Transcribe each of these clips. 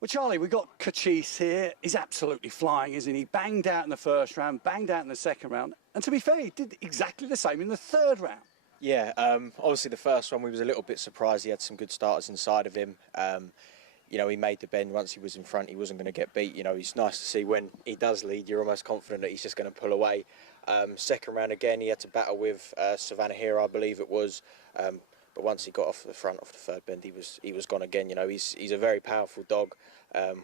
Well, Charlie, we've got Cochise here. He's absolutely flying, isn't he? Banged out in the first round, banged out in the second round. And to be fair, he did exactly the same in the third round. Yeah, obviously the first one we was a little bit surprised. He had some good starters inside of him. You know, he made the bend once he was in front. He wasn't going to get beat. You know, it's nice to see when he does lead, you're almost confident that he's just going to pull away. Second round again, he had to battle with Savannah here, I believe it was. But once he got off the front of the third bend, he was gone again. You know, he's a very powerful dog.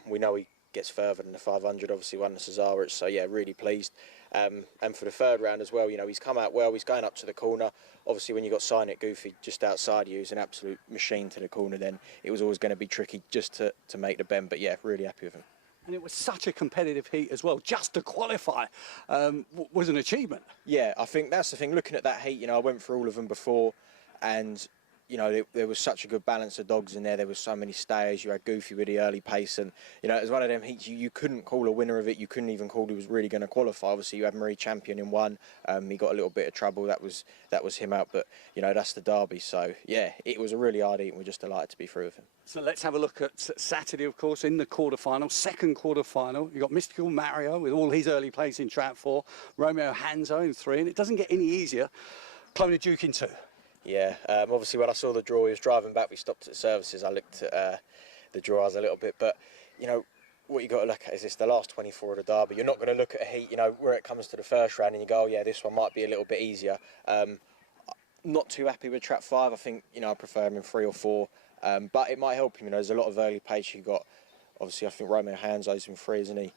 We know he gets further than the 500. Obviously won the Cesarewitch, so yeah, really pleased. And for the third round as well, you know, he's come out well. He's going up to the corner. Obviously, when you got Sign It Goofy just outside you, he's an absolute machine to the corner. Then it was always going to be tricky just to make the bend. But yeah, really happy with him. And it was such a competitive heat as well. Just to qualify was an achievement. Yeah, I think that's the thing. Looking at that heat, you know, I went through all of them before, and you know, there was such a good balance of dogs in there. There was so many stayers. You had Goofy with the early pace, and you know, it was one of them heats you couldn't call a winner of it. You couldn't even call who was really going to qualify. Obviously, you had Marie Champion in one. He got a little bit of trouble. That was him out. But you know, that's the Derby. So yeah, it was a really hard heat, and we're just delighted to be through with him. So let's have a look at Saturday, of course, in the quarterfinal, second quarterfinal. You've got Mystical Mario with all his early place in trap 4, Romeo Hanzo in 3, and it doesn't get any easier. Clona Duke in 2. Yeah, obviously when I saw the draw, he was driving back, we stopped at services, I looked at the drawers a little bit, but, you know, what you got to look at is this, the last 24 of the Derby. You're not going to look at a heat, you know, where it comes to the first round and you go, oh yeah, this one might be a little bit easier. Not too happy with trap 5, I think, you know, I prefer him in 3 or 4, but it might help him, you know, there's a lot of early pace you got. Obviously, I think Romeo Hanzo's in 3, isn't he?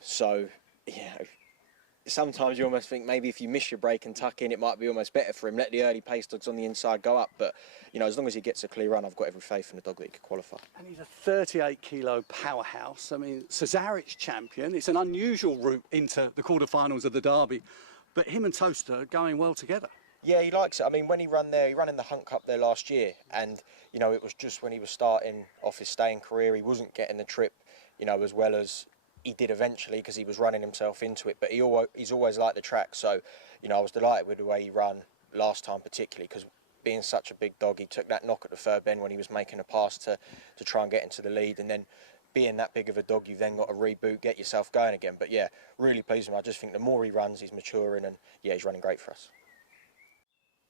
So, you know, sometimes you almost think maybe if you miss your break and tuck in, it might be almost better for him. Let the early pace dogs on the inside go up. But, you know, as long as he gets a clear run, I've got every faith in the dog that he could qualify. And he's a 38-kilo powerhouse. I mean, Cesarewitch champion. It's an unusual route into the quarterfinals of the Derby. But him and Towcester are going well together. Yeah, he likes it. I mean, when he ran there, he ran in the Hunt Cup there last year. And, you know, it was just when he was starting off his staying career, he wasn't getting the trip, you know, as well as he did eventually because he was running himself into it, but he's always liked the track. So, you know, I was delighted with the way he ran last time, particularly because being such a big dog, he took that knock at the third bend when he was making a pass to try and get into the lead, and then being that big of a dog, you've then got to reboot, get yourself going again. But yeah, really pleased with him. I just think the more he runs, he's maturing, and yeah, he's running great for us.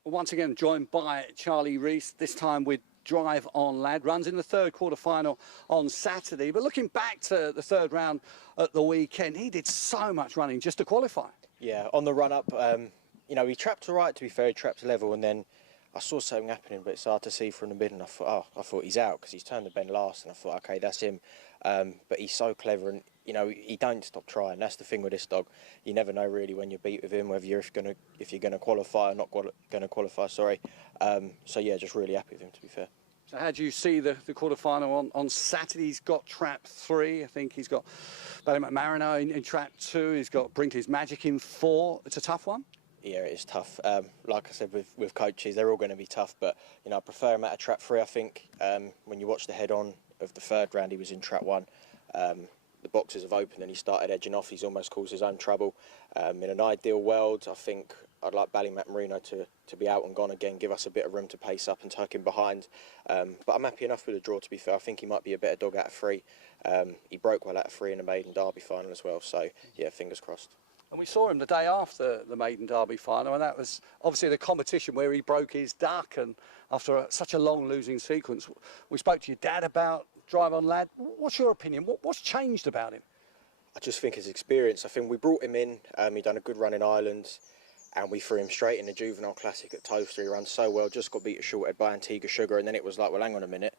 Once again, joined by Charlie Rees, this time with Drive On Lad. Runs in the third quarter-final on Saturday. But looking back to the third round at the weekend, he did so much running just to qualify. Yeah, on the run-up, you know, he trapped all right, to be fair. He trapped level, and then I saw something happening, but it's hard to see from the mid, and I thought he's out because he's turned the bend last, and I thought, okay, that's him. But he's so clever, and you know, he don't stop trying. That's the thing with this dog. You never know really when you beat with him, whether you're if you're gonna qualify or not going to qualify. Sorry. So yeah, just really happy with him, to be fair. So how do you see the quarter-final on Saturday? He's got trap 3. I think he's got Ballymac Marino in trap 2. He's got Brinkley's Magic in 4. It's a tough one. Yeah, it is tough. Like I said, with coaches, they're all going to be tough. But you know, I prefer him out of trap 3. I think when you watch the head-on of the third round, he was in trap 1. The boxes have opened and he started edging off. He's almost caused his own trouble. In an ideal world, I think I'd like Ballymac Marino to be out and gone again, give us a bit of room to pace up and tuck him behind. But I'm happy enough with the draw, to be fair. I think he might be a better dog out of 3. He broke well out of 3 in the Maiden Derby final as well. So, yeah, fingers crossed. And we saw him the day after the Maiden Derby final, and that was obviously the competition where he broke his duck, and after such a long losing sequence. We spoke to your dad about Drive On Lad. What's your opinion? What's changed about him? I just think his experience. I think we brought him in, he'd done a good run in Ireland, and we threw him straight in the Juvenile Classic at Towcester. He ran so well, just got beat a shorthead by Antigua Sugar, and then it was like, well, hang on a minute.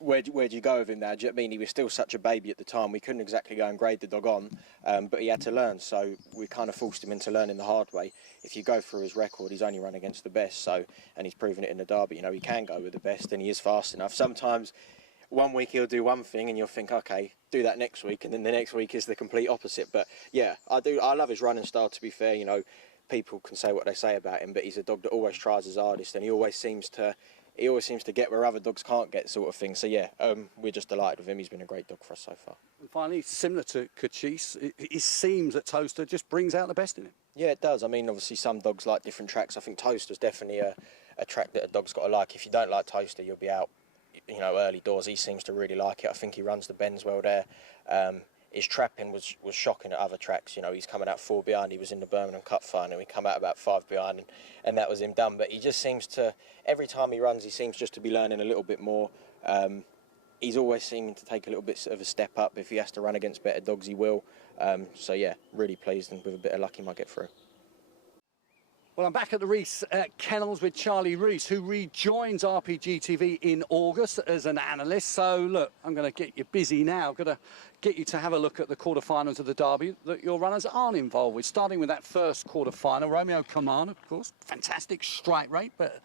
Where'd you go with him now? Do you know what I mean? He was still such a baby at the time. We couldn't exactly go and grade the dog on, but he had to learn. So we kind of forced him into learning the hard way. If you go through his record, he's only run against the best. So, and he's proven it in the Derby. You know, he can go with the best, and he is fast enough. Sometimes one week he'll do one thing, and you'll think, okay, do that next week, and then the next week is the complete opposite. But yeah, I love his running style. To be fair, you know, people can say what they say about him, but he's a dog that always tries his hardest, and he always seems to get where other dogs can't get, sort of thing. So yeah, we're just delighted with him. He's been a great dog for us so far. And finally, similar to Cochise, it seems that Towcester just brings out the best in him. Yeah, it does. I mean, obviously some dogs like different tracks. I think Towcester's definitely a track that a dog's got to like. If you don't like Towcester, you'll be out you know, early doors, he seems to really like it. I think he runs the bends well there. His trapping was shocking at other tracks. You know, he's coming out 4 behind. He was in the Birmingham Cup final. He come out about 5 behind, and that was him done. But he just seems to, every time he runs, he seems just to be learning a little bit more. He's always seeming to take a little bit of a step up. If he has to run against better dogs, he will. So yeah, really pleased, and with a bit of luck, he might get through. Well, I'm back at the Rees Kennels with Charlie Rees, who rejoins RPGTV in August as an analyst. So, look, I'm going to get you busy now. I'm going to get you to have a look at the quarterfinals of the Derby that your runners aren't involved with. Starting with that first quarterfinal, Romeo Command, of course, fantastic strike rate. But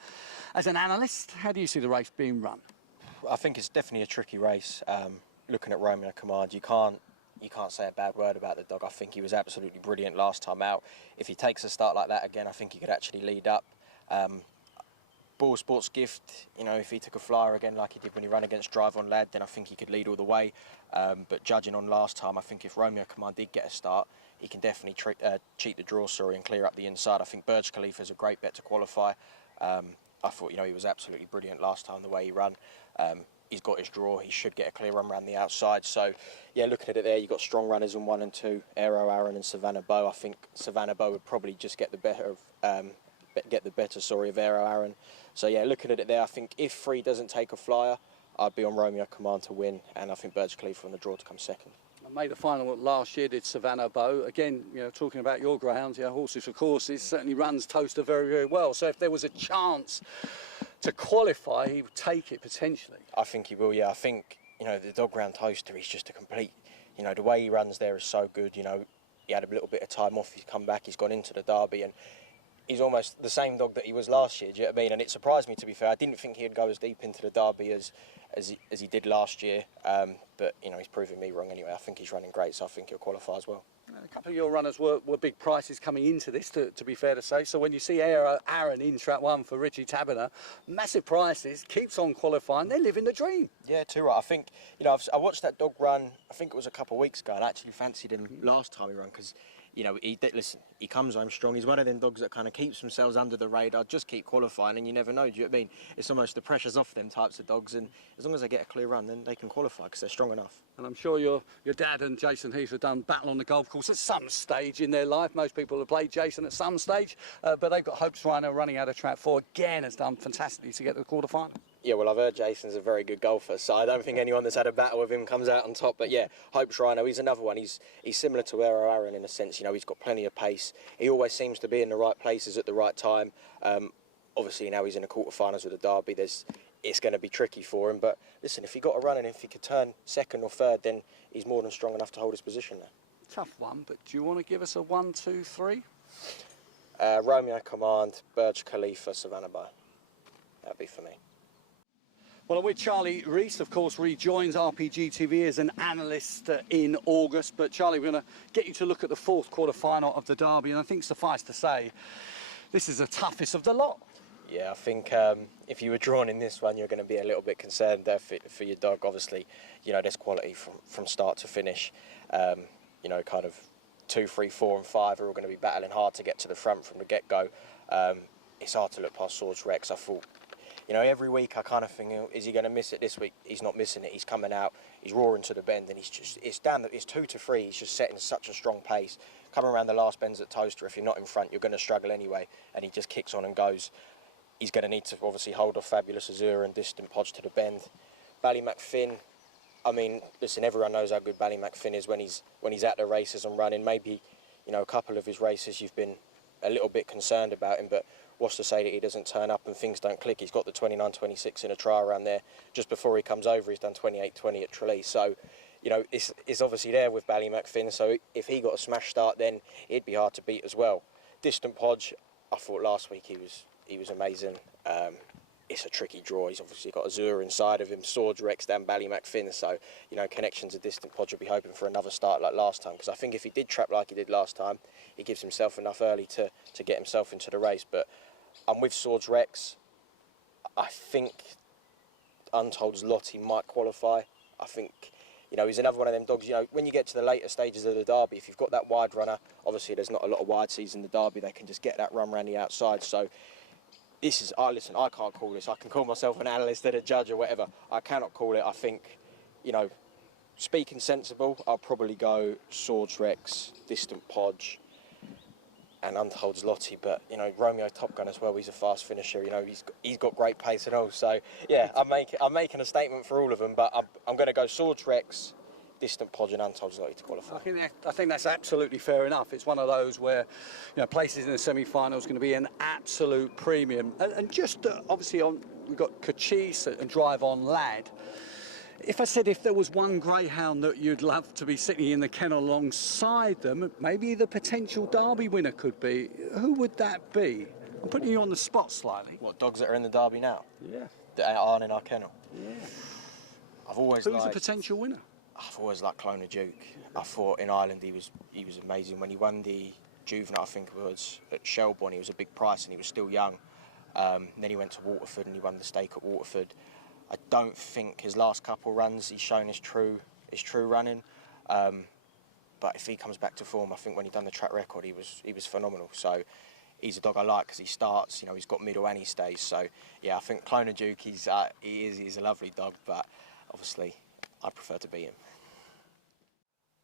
as an analyst, how do you see the race being run? I think it's definitely a tricky race. Looking at Romeo Command, you can't say a bad word about the dog. I think he was absolutely brilliant last time out. If he takes a start like that again, I think he could actually lead up. Ball Sports Gift, you know, if he took a flyer again like he did when he ran against Drive On Lad, then I think he could lead all the way. But judging on last time, I think if Romeo Command did get a start, he can definitely cheat the draw, and clear up the inside. I think Burj Khalifa is a great bet to qualify. I thought, you know, he was absolutely brilliant last time, the way he ran. He's got his draw. He should get a clear run around the outside. So, yeah, looking at it there, you've got strong runners in 1 and 2, Aero Aaron and Savannah Bow. I think Savannah Bow would probably just get the better of Aero Aaron. So, yeah, looking at it there, I think if 3 doesn't take a flyer, I'd be on Romeo Command to win, and I think Burj Khalifa on the draw to come second. I made the final last year, did Savannah Bow. Again, you know, talking about your greyhounds, yeah, horses for courses, certainly runs Towcester very, very well. So if there was a chance to qualify, he would take it potentially. I think he will, yeah. I think, you know, the dog round Towcester, he's just a complete, you know, the way he runs there is so good. You know, he had a little bit of time off, he's come back, he's gone into the Derby, and he's almost the same dog that he was last year, do you know what I mean? And it surprised me, to be fair. I didn't think he'd go as deep into the Derby as he did last year, but, you know, he's proving me wrong anyway. I think he's running great, so I think he'll qualify as well. A couple of your runners were big prices coming into this, to be fair to say. So when you see Aaron in trap 1 for Richie Taberner, massive prices, keeps on qualifying, they're living the dream. Yeah, too right. I think, you know, I watched that dog run, I think it was a couple of weeks ago, and I actually fancied him last time he ran, because, you know, he comes home strong. He's one of them dogs that kind of keeps themselves under the radar, just keep qualifying, and you never know, do you know what I mean? It's almost the pressure's off them types of dogs, and as long as they get a clear run, then they can qualify, because they're strong enough. And I'm sure your dad and Jason Heath have done battle on the golf course at some stage in their life. Most people have played Jason at some stage, but they've got Hope's Rhino running out of trap 4. Again, has done fantastically to get to the quarterfinal. Yeah, well, I've heard Jason's a very good golfer, so I don't think anyone that's had a battle with him comes out on top. But yeah, Hope's Rhino, he's another one. He's similar to Aero Aaron in a sense. You know, he's got plenty of pace. He always seems to be in the right places at the right time. Obviously, now he's in the quarterfinals of the Derby. It's going to be tricky for him. But listen, if he got a run and if he could turn second or third, then he's more than strong enough to hold his position there. Tough one, but do you want to give us a 1, 2, 3? Romeo Command, Burj Khalifa, Savannah Bow. That'd be for me. Well, I'm with Charlie Rees, of course, rejoins RPGTV as an analyst in August. But Charlie, we're going to get you to look at the 4th quarter-final of the Derby, and I think suffice to say, this is the toughest of the lot. Yeah, I think if you were drawn in this one, you're going to be a little bit concerned there for your dog. Obviously, you know, there's quality from start to finish. You know, kind of 2, 3, 4 and 5 are all going to be battling hard to get to the front from the get-go. It's hard to look past Swords Rex. I thought, you know, every week I kind of think, is he going to miss it this week? He's not missing it. He's coming out, he's roaring to the bend, and it's 2 to 3. He's just setting such a strong pace. Coming around the last bends at Towcester, if you're not in front, you're going to struggle anyway, and he just kicks on and goes. He's going to need to obviously hold off Fabulous Azura and Distant Podge to the bend. Ballymacfin, I mean, listen, everyone knows how good Ballymacfin is when he's at the races and running. Maybe, you know, a couple of his races you've been a little bit concerned about him, but what's to say that he doesn't turn up and things don't click? He's got the 29.26 in a trial around there. Just before he comes over, he's done 28.20 at Tralee. So, you know, it's obviously there with Ballymacfin. So if he got a smash start, then it'd be hard to beat as well. Distant Podge, I thought last week he was amazing. It's a tricky draw. He's obviously got Azura inside of him, Swords Rex and Ballymacfin. So, you know, connections of Distant Podge will be hoping for another start like last time. Because I think if he did trap like he did last time, he gives himself enough early to get himself into the race. But I'm with Swords Rex. I think Untold's Lottie might qualify. I think, you know, he's another one of them dogs, you know, when you get to the later stages of the Derby, if you've got that wide runner, obviously there's not a lot of wide seas in the Derby, they can just get that run around the outside. So this is, listen, I can't call this. I can call myself an analyst and a judge or whatever. I cannot call it. I think, you know, speaking sensible, I'll probably go Swords Rex, Distant Podge, and Untold Zloty. But, you know, Romeo Top Gun as well, he's a fast finisher. You know, he's got great pace and all. So, yeah, I'm making a statement for all of them, but I'm going to go Swords Rex, Distant Podge and Untold Zloty to qualify. I think that's absolutely fair enough. It's one of those where, you know, places in the semi-final is going to be an absolute premium. And just obviously we've got Cochise and Drive On Lad. If I said if there was one greyhound that you'd love to be sitting in the kennel alongside them, maybe the potential Derby winner could be, who would that be? I'm putting you on the spot slightly. What, dogs that are in the Derby now? Yeah. That aren't in our kennel? Yeah. Who's a potential winner? I've always liked Clona Duke. I thought in Ireland he was amazing. When he won the juvenile, I think it was at Shelbourne, he was a big price and he was still young. Then he went to Waterford and he won the stake at Waterford. I don't think his last couple runs he's shown his true running. But if he comes back to form, I think when he done the track record, he was phenomenal. So he's a dog I like because he starts. You know, he's got middle and he stays. So yeah, I think Clona Duke, he's a lovely dog, but obviously I prefer to beat him.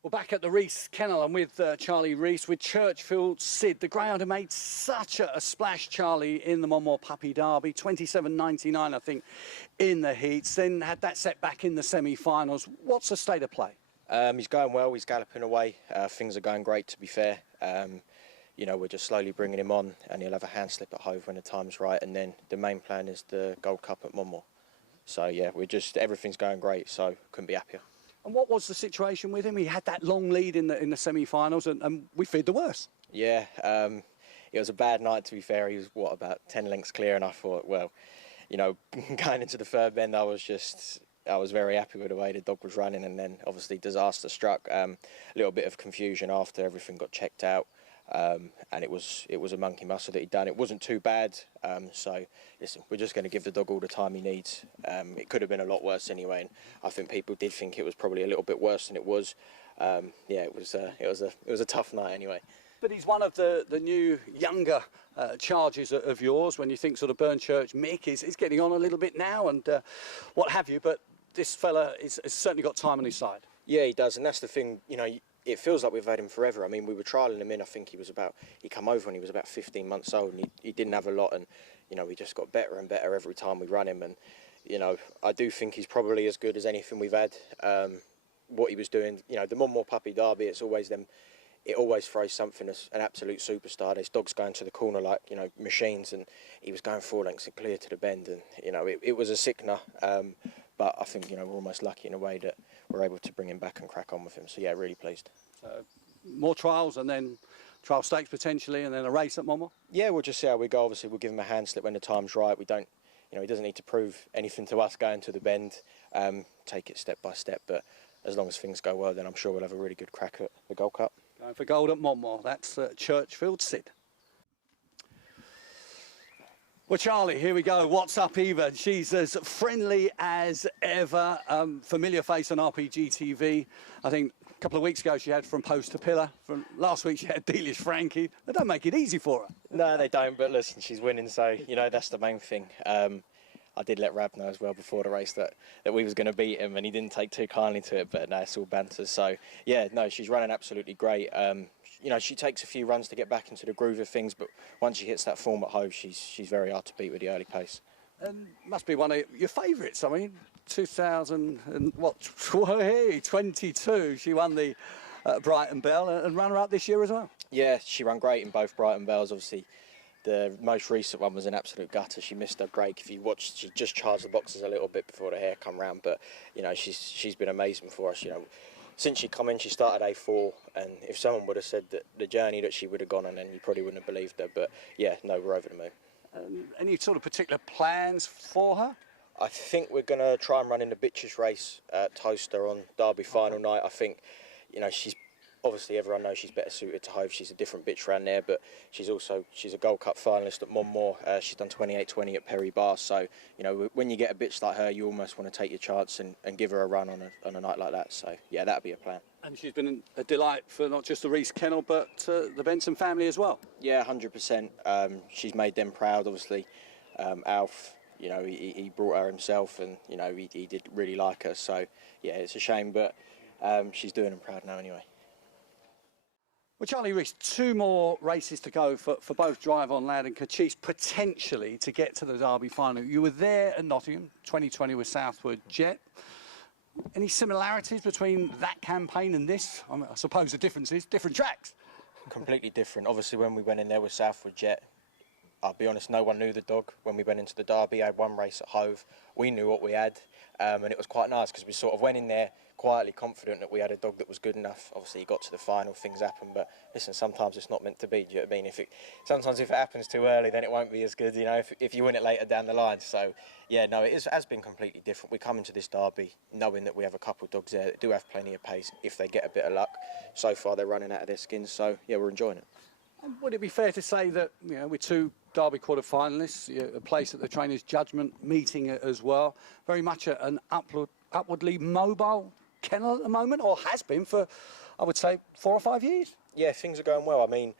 We're back at the Rees Kennel. I'm with Charlie Rees with Churchfield Syd. The greyhound who made such a splash, Charlie, in the Monmore Puppy Derby. 27.99, I think, in the heats. Then had that setback in the semi-finals. What's the state of play? He's going well. He's galloping away. Things are going great, to be fair. You know, we're just slowly bringing him on, and he'll have a hand slip at Hove when the time's right. And then the main plan is the Gold Cup at Monmore. So yeah, everything's going great. So couldn't be happier. And what was the situation with him? He had that long lead in the semi-finals, and we feared the worst. Yeah, it was a bad night, to be fair. He was, about 10 lengths clear, and I thought, well, you know, going into the third bend, I was very happy with the way the dog was running, and then obviously disaster struck. A little bit of confusion after everything got checked out. And it was a monkey muscle that he'd done. It wasn't too bad, so listen, we're just going to give the dog all the time he needs. It could have been a lot worse anyway, and I think people did think it was probably a little bit worse than it was. Yeah, it was a tough night anyway. But he's one of the new younger charges of yours. When you think sort of Burnchurch Mick is getting on a little bit now and what have you, but this fella has certainly got time on his side. Yeah, he does, and that's the thing, you know. It feels like we've had him forever. I mean, we were trialling him in, I think he come over when he was about 15 months old, and he didn't have a lot, and, you know, he just got better and better every time we run him, and, you know, I do think he's probably as good as anything we've had. What he was doing, you know, the Monmore Puppy Derby, it always throws something as an absolute superstar. There's dogs going to the corner like, you know, machines, and he was going 4 lengths and clear to the bend, and, you know, it was a sickener. But I think, you know, we're almost lucky in a way that we're able to bring him back and crack on with him. So, yeah, really pleased. More trials and then trial stakes potentially and then a race at Monmore? Yeah, we'll just see how we go. Obviously, we'll give him a hand slip when the time's right. We don't, you know, he doesn't need to prove anything to us going to the bend. Take it step by step. But as long as things go well, then I'm sure we'll have a really good crack at the Gold Cup. Going for gold at Monmore. That's Churchfield Syd. Well, Charlie, here we go. What's Up Eva? She's as friendly as ever. Familiar face on RPGTV. I think a couple of weeks ago she had From Post to Pillar. From last week she had Delish Frankie. They don't make it easy for her. No, they don't. But listen, she's winning, so you know that's the main thing. I did let Rab know as well before the race that we was going to beat him, and he didn't take too kindly to it. But no, it's all banter. So yeah, no, she's running absolutely great. You know, she takes a few runs to get back into the groove of things, but once she hits that form at Hove, she's very hard to beat with the early pace. And must be one of your favourites. I mean, 2022, she won the Brighton Bell and runner-up this year as well. Yeah, she ran great in both Brighton Bells. Obviously, the most recent one was an absolute gutter. She missed her break. If you watched, she just charged the boxes a little bit before the hare come round. But you know, she's been amazing for us. You know. Since she come in, she started A4, and if someone would have said that the journey that she would have gone on, then you probably wouldn't have believed her. But yeah, no, we're over the moon. Any sort of particular plans for her? I think we're going to try and run in the Bitches race at Towcester on Derby final night. I think, you know, she's obviously everyone knows she's better suited to Hove. She's a different bitch around there, but she's a Gold Cup finalist at Monmore. She's done 28.20 at Perry Bar. So you know, when you get a bitch like her, you almost want to take your chance and give her a run on a night like that. So yeah, that'd be a plan. And she's been a delight for not just the Rees Kennel, but the Benson family as well. Yeah, 100%. She's made them proud. Obviously, Alf, you know, he brought her himself, and you know, he did really like her. So yeah, it's a shame, but she's doing him proud now anyway. Well, Charlie Rees, 2 more races to go for both Drive On Lad and Cochise, potentially to get to the Derby final. You were there at Nottingham, 2020 with Southwood Jet. Any similarities between that campaign and this? I suppose the difference is different tracks. Completely different. Obviously, when we went in there with Southwood Jet, I'll be honest, no one knew the dog when we went into the Derby. I had 1 race at Hove. We knew what we had, and it was quite nice because we sort of went in there quietly confident that we had a dog that was good enough. Obviously, you got to the final, things happen, but listen, sometimes it's not meant to be. Do you know what I mean? Sometimes if it happens too early, then it won't be as good, you know, if you win it later down the line. So, yeah, no, it has been completely different. We come into this Derby knowing that we have a couple of dogs there that do have plenty of pace if they get a bit of luck. So far, they're running out of their skins, so, yeah, we're enjoying it. Would it be fair to say that, you know, with 2 Derby quarter finalists, a place at the trainer's judgment meeting as well, very much an upwardly mobile kennel at the moment, or has been for, I would say, 4 or 5 years? Yeah, things are going well. I mean,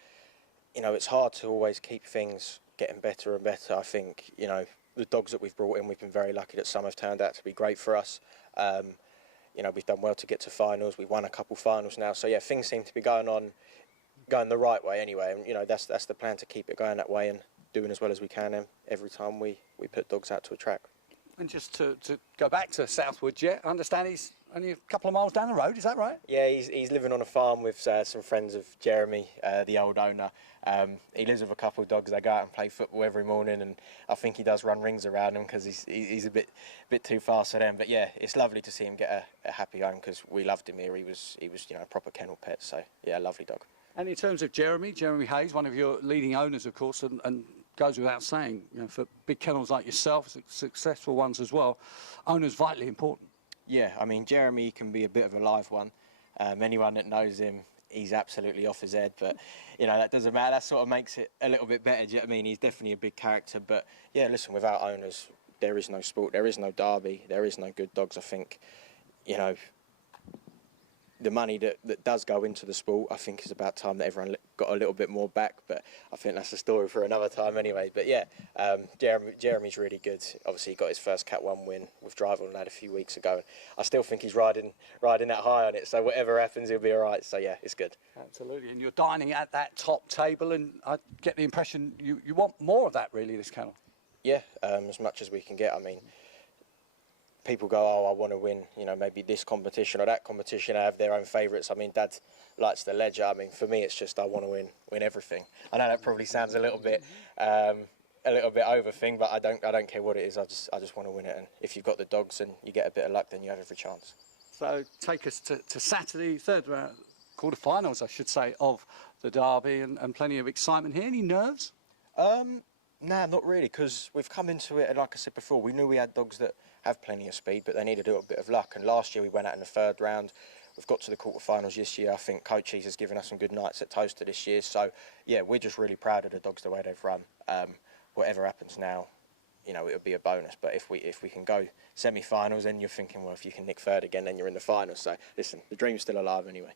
you know, it's hard to always keep things getting better and better. I think, you know, the dogs that we've brought in, we've been very lucky that some have turned out to be great for us. You know, we've done well to get to finals. We've won a couple finals now. So, yeah, things seem to be going the right way anyway. And, you know, that's the plan, to keep it going that way and doing as well as we can every time we put dogs out to a track. And just to go back to Southwood Jet, I understand he's only a couple of miles down the road, is that right? Yeah, he's living on a farm with some friends of Jeremy, the old owner. He lives with a couple of dogs. They go out and play football every morning, and I think he does run rings around them because he's a bit too fast for them. But yeah, it's lovely to see him get a happy home because we loved him here. He was you know, a proper kennel pet. So yeah, lovely dog. And in terms of Jeremy Hayes, one of your leading owners, of course, and goes without saying, you know, for big kennels like yourself, successful ones as well, owners vitally important. Yeah, I mean, Jeremy can be a bit of a live one. Anyone that knows him, he's absolutely off his head, but, you know, that doesn't matter. That sort of makes it a little bit better, do you know what I mean? He's definitely a big character, but, yeah, listen, without owners, there is no sport, there is no derby, there is no good dogs. I think, you know, the money that does go into the sport, I think it's about time that everyone got a little bit more back, but I think that's a story for another time anyway. But yeah, Jeremy's really good. Obviously, he got his first Cat 1 win with Drive On Lad a few weeks ago. I still think he's riding that high on it, so whatever happens, he'll be all right. So yeah, it's good. Absolutely, and you're dining at that top table, and I get the impression you want more of that, really, this kennel. Yeah, as much as we can get. I mean, people go, oh, I want to win, you know, maybe this competition or that competition. I have their own favourites. I mean, Dad likes the ledger. I mean, for me, it's just I want to win everything. I know that probably sounds a little bit over thing, but I don't care what it is. I just want to win it. And if you've got the dogs and you get a bit of luck, then you have every chance. So take us to Saturday, third round, quarterfinals, I should say, of the Derby, and plenty of excitement here. Any nerves? Nah, not really, because we've come into it, and like I said before, we knew we had dogs that have plenty of speed, but they needed a little bit of luck. And last year we went out in the 3rd round. We've got to the quarterfinals this year. I think Cochise has given us some good nights at Towcester this year. So yeah, we're just really proud of the dogs, the way they've run. Whatever happens now, you know, it'll be a bonus. But if we can go semi-finals, then you're thinking, well, if you can nick 3rd again, then you're in the finals. So listen, the dream's still alive anyway.